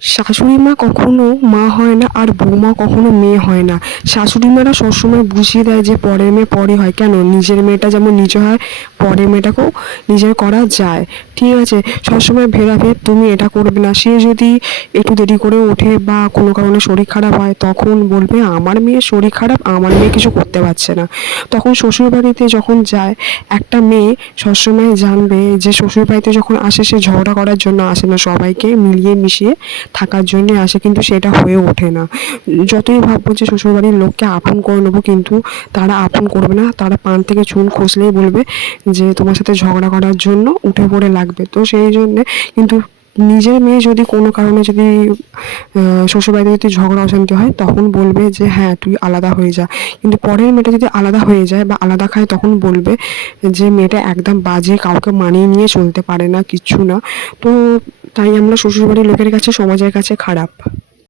শাশুড়ি মা কখনো মা হয় না, আর বৌমা কখনো মেয়ে হয় না। শাশুড়ি মারা সবসময় বুঝিয়ে দেয় যে পরের মেয়ে পরে হয়, কেন নিজের মেয়েটা যেমন নিজে হয়, পরের মেয়েটাকেও নিজের করা যায়। ঠিক আছে, সবসময় ভেদাভেদ তুমি এটা করবে না। সে যদি একটু দেরি করে ওঠে বা কোনো কারণে শরীর খারাপ হয়, তখন বলবে আমার মেয়ের শরীর খারাপ, আমার মেয়ে কিছু করতে পারছে না। তখন শ্বশুরবাড়িতে যখন যায়, একটা মেয়ে সবসময় জানবে যে শ্বশুরবাড়িতে যখন আসে সে ঝগড়া করার জন্য আসে না, সবাইকে মিলিয়ে মিশিয়ে থাকার জন্যে আসে, কিন্তু সেটা হয়ে ওঠে না। যতই ভাববো যে শ্বশুরবাড়ির লোককে আপন করে নেবো, কিন্তু তারা আপন করবে না। তারা পান থেকে চুন খসলেই বলবে যে তোমার সাথে ঝগড়া করার জন্য উঠে পড়ে লাগবে। তো সেই জন্যে কিন্তু নিজের মেয়ে যদি কোনো কারণে যদি শ্বশুরবাড়িতে যদি ঝগড়া অশান্তি হয়, তখন বলবে যে হ্যাঁ তুই আলাদা হয়ে যা। কিন্তু পরের মেয়েটা যদি আলাদা হয়ে যায় বা আলাদা খায়, তখন বলবে যে মেয়েটা একদম বাজে, কাউকে মানিয়ে নিয়ে চলতে পারে না, কিচ্ছু না। তো তাই আমরা শ্বশুরবাড়ির লোকের কাছে, সমাজের কাছে খারাপ।